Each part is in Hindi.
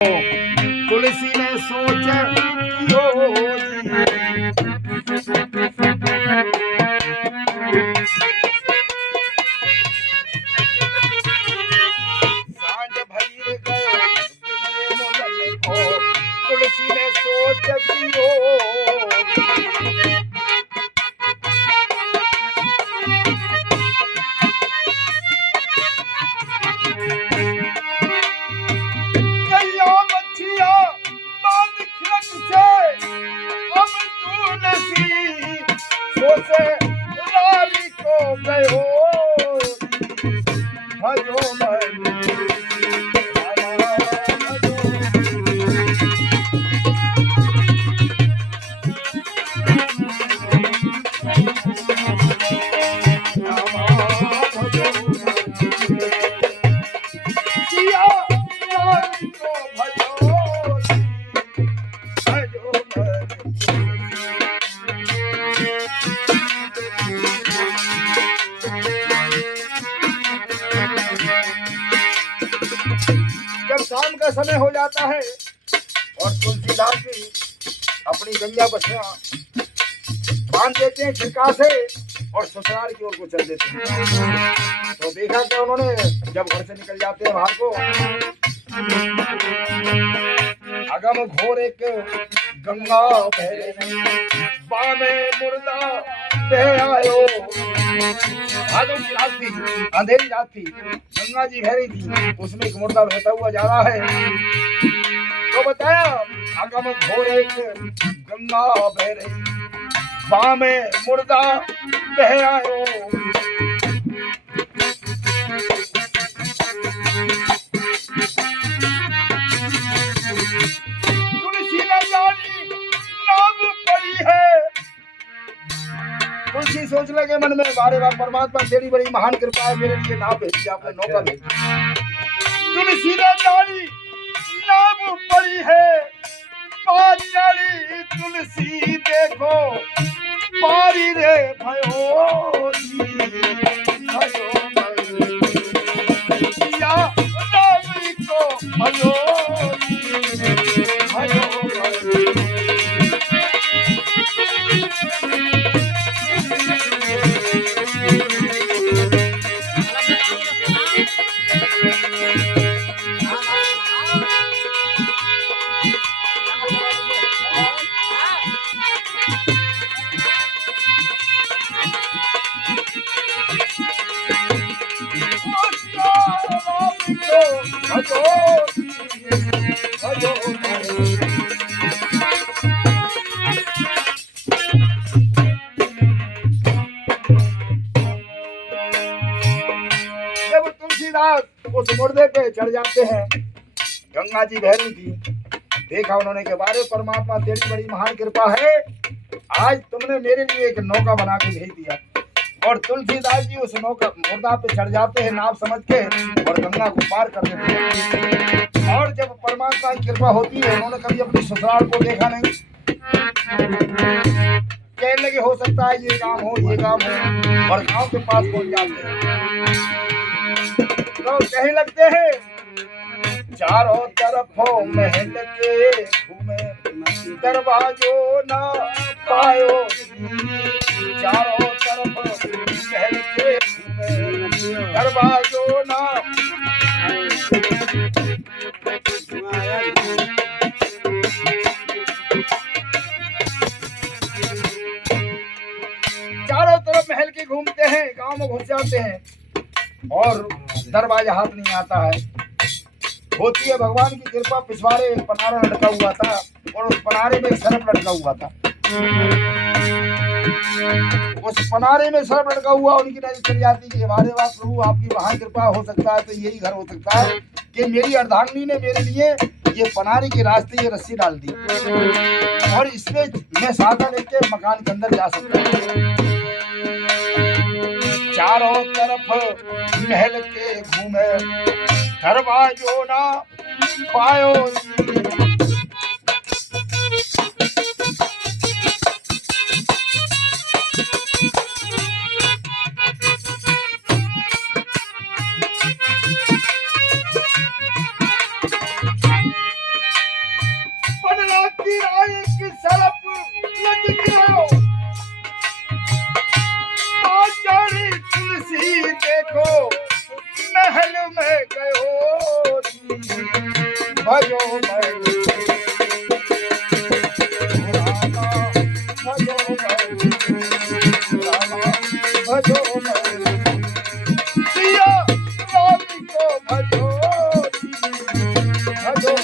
तुलसी ने सोच कियो साँझ भइल गयो मोलन को तुलसी ने सोच कियो रानी को गयो भजो जब शाम का समय हो जाता है और तुलसीदास जी अपनी गंजा बछिया बांध देते हैं छिड़का से और ससुराल की ओर को चल देते हैं। तो देखा कि उन्होंने जब घर से निकल जाते हैं बाहर को, अगम घोर एक गंगा बह रही बामे मुर्दा बह आयो। भादों की रात थी, अंधेरी रात थी, गंगा जी बह रही थी, उसमें एक मुर्दा बहता हुआ जा रहा है। तो बताया अगम घोर एक गंगा बह रही बामे मुर्दा बह आयो। तुलसी ने जानी नाम पड़ी है। तुलसी सोच लगे मन में, बारे बार परमात्मा तेरी बड़ी महान कृपा है, मेरे लिए नाम भेजी आपने, नौका भेजी। तुलसी ने जानी नाम पड़ी है पारी तुलसी देखो पारी रे भयो या नाम को भयो उस मुर्दे पे चढ़ जाते हैं। गंगा जी बह रही थी, देखा उन्होंने के बारे परमात्मा तेरी बड़ी महान कृपा है, आज तुमने मेरे लिए एक नौका बना के भेज दिया। और तुलसीदास जी उस नौका मुर्दा पे चढ़ जाते हैं नाव समझ के और गंगा को पार कर देते हैं। और जब परमात्मा की कृपा होती है, उन्होंने कभी अपनी ससुराल को देखा नहीं, कहने लगे हो सकता है ये काम हो ये काम हो, और गाँव के पास पहुंच जाते हैं। तो कहने लगते हैं चारों तरफों महल के घूमे दरवाजों ना पायो। चारों तरफ महल के घूमे दरवाजों ना चारों तरफ महल के घूमते हैं, गांव में घुस जाते हैं और दरवाजा हाथ नहीं आता है। होती है भगवान की कृपा, पिछवाड़े एक पनारा लटका हुआ था और उस पनारे में सर्प लटका हुआ था। उस पनारे में सर्प लटका हुआ, उनकी नजर चली जाती कि हमारे बाप प्रभु आपकी महान कृपा हो सकता है तो यही घर हो सकता है कि मेरी अर्धांगिनी ने मेरे लिए ये पनारे के रास्ते ये रस्सी डाल दी और इसमें मैं साधा लेके मकान के अंदर जा सकता हूँ। चारों तरफ महल के घूमे दरवाजों ना पायो। गिराए कि सरप लग गयो, चढ़ी तुलसी देखो महल में गयो, भजो भजो सिया स्वामी को भजो भजो।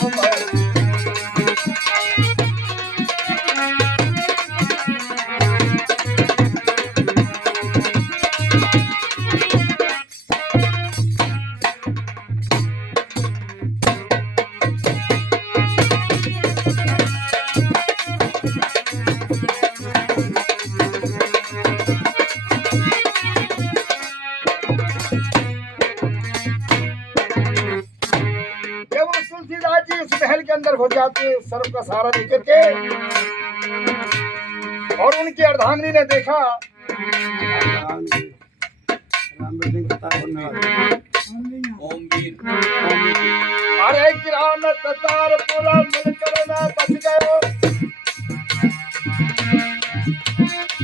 तुलसीदास जी उस महल के अंदर घुस जाते सर्प का सहारा लेकर के, और उनकी अर्धांगिनी ने देखा अरे किरान कतार पूरा मिलकर ना बच गयो,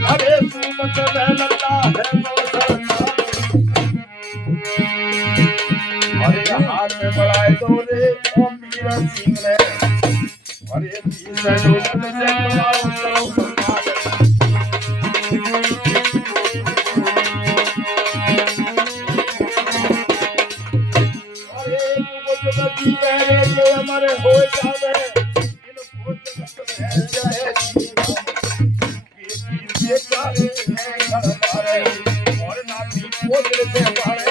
अरे सुमत लल्ला है अरे हाथ में बढ़ाए दो रे ओम वीर सिंह ने, अरे तीसरे लोग से कमाओ करो अरे वो जो नदी है ये हमारे हो जावे, इनको जगत जाए ये चाहे घर मारे और नाती पोतरे से मारे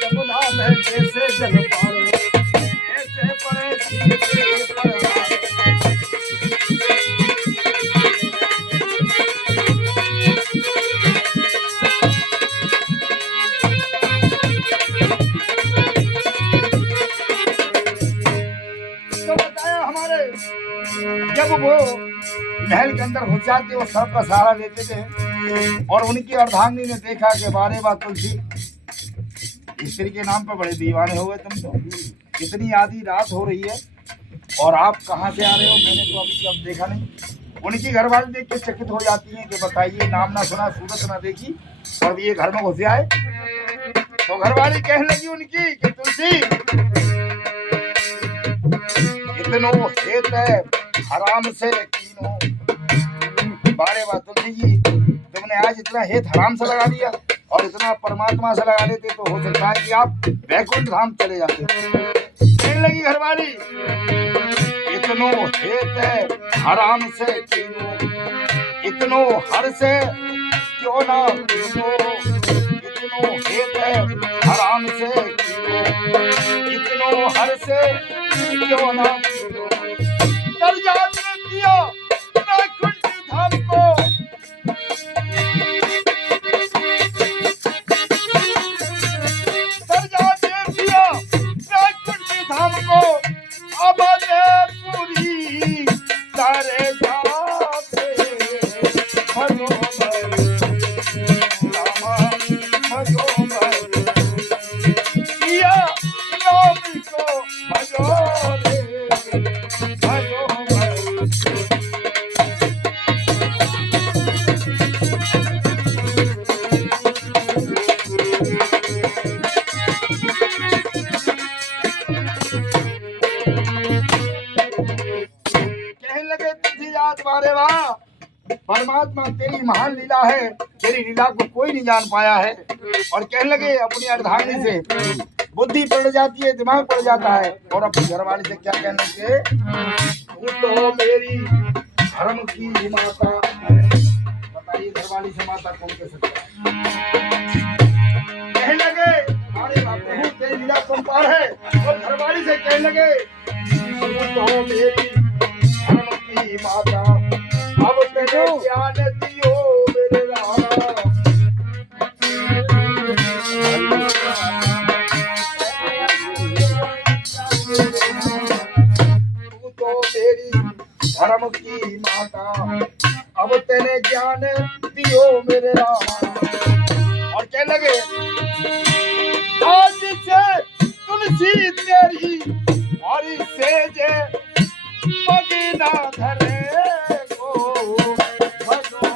जमुना में जैसे जल पारे ऐसे पड़े तो बताया हमारे जब वो महल के अंदर घुस जाते वो सर्प का सहारा लेते थे, और उनकी अर्धांगिनी ने देखा कि बारे बात तुलसी स्त्री के नाम पर बड़े दीवाने हो गए तुम तो, इतनी आधी रात हो रही है और आप कहाँ से आ रहे हो, मैंने तो अभी कब देखा नहीं। उनकी घरवाली देख के चकित हो जाती है कि बताइए नाम ना सुना सूरत ना देखी और ये घर में घुस आए। तो घरवाली कहने लगी उनकी कि तुलसी इतनो हेत है हराम से कीनो, बारे बात तुलसी जी तुमने आज इतना हेत हराम से लगा दिया और इतना परमात्मा से लगा लेते तो हो सकता है कि आप वैकुंठ धाम चले जाते। कहने लगी घरवाली इतनो हेत है हराम से कीनो, इतनो हर से क्यों ना कीनो, इतनो हेत है हराम से कीनो, इतनो हर से क्यों ना कीनो, कर याद किया वैकुंठ धाम को, हमको अब पूरी सारे जाते भजो भजो किया राम को भजो भजो बारे वाह परमात्मा तेरी महान लीला है, तेरी लीला को कोई नहीं जान पाया है। और कहने लगे अपनी अर्धांगिनी से बुद्धि पड़ जाती है, दिमाग पड़ जाता है, और अपनी घरवाली से क्या कहने लगे तू तो मेरी धर्म की माता है। बताइए घरवाली से माता कौन कह सकता है। कहने लगे अरे बापू तेरी लीला तुम पार है, और घरवाली से कहने लगे तो मेरी धर्म की माता, अब तेरे ज्ञान दियो मेरे राणा। तू तो मेरी धर्म की माता, अब तेने ज्ञान दियो मेरे राणा। और कहने लगे आज से तुलसी तेरी और सेज मदीना धरे को भजो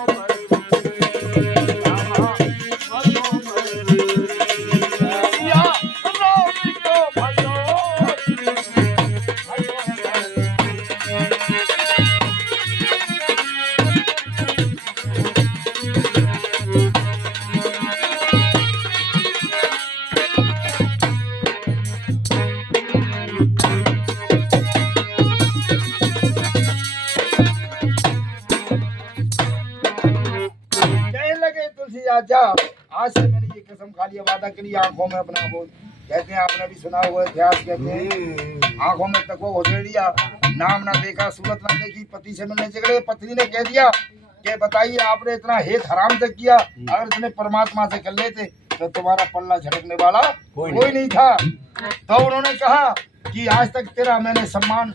या राम को भजो। जा आज से मैंने ये कसम खा लिया, वादा के लिए आंखों में अपना वो कहते हैं, आपने भी सुना हुआ इतिहास, कहते हैं आंखों में तक वो घोषण दिया, नाम ना देखा सूरत ना देखी, पति से मिलने चले, पत्नी ने कह दिया कि बताइए आपने इतना हेत हराम से किया, अगर इतने परमात्मा से कर लेते तो तुम्हारा पल्ला झटकने वाला कोई नहीं था। तो उन्होंने कहा कि आज तक तेरा मैंने सम्मान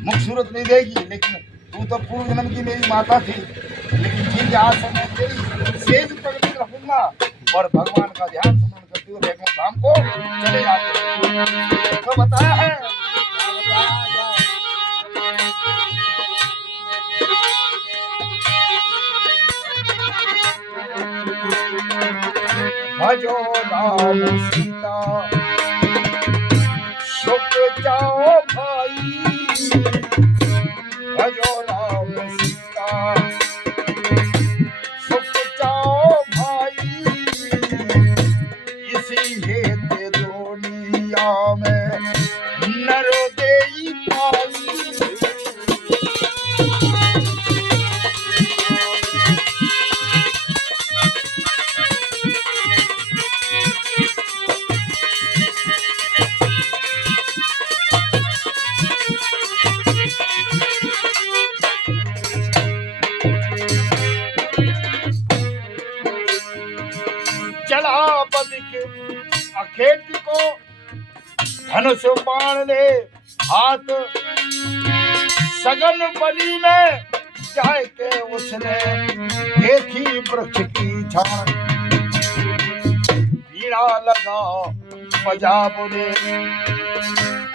मुख सूरत नहीं देगी, लेकिन तू तो पूर्व जन्म की मेरी माता थी, लेकिन ठीक है आज से मैं तेरी सेज पकड़ रखूंगा। और भगवान का ध्यान स्मरण करते हुए वैकुंठ धाम को चले जाते। तो बताया है भजो राम सीता सुख जाओ भाई, भजो राम सीता सुख जाओ भाई, इसी हेत दुनिया में नरदेई पाई। चला बलिक अखेट को धनुष बाण ले हाथ, सगन बलि में जाए के उसने देखी वृक्ष की छान, पीड़ा लगा बजा बोले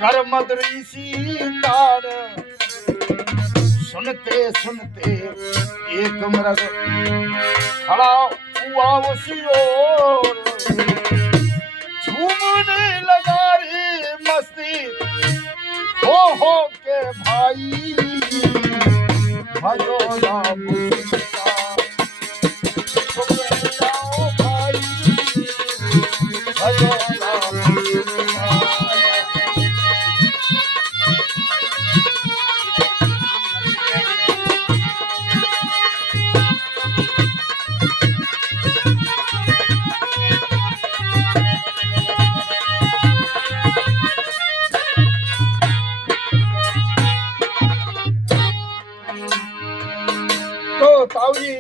कर मदरीसी तार, सुनते सुनते एक मृग खड़ा हुआ उसी ओर, झूमने लगा रे मस्ती हो के भाई, भजो राम सीता सुख जाओ भाई, भजो राम सीता। तो ताऊ जी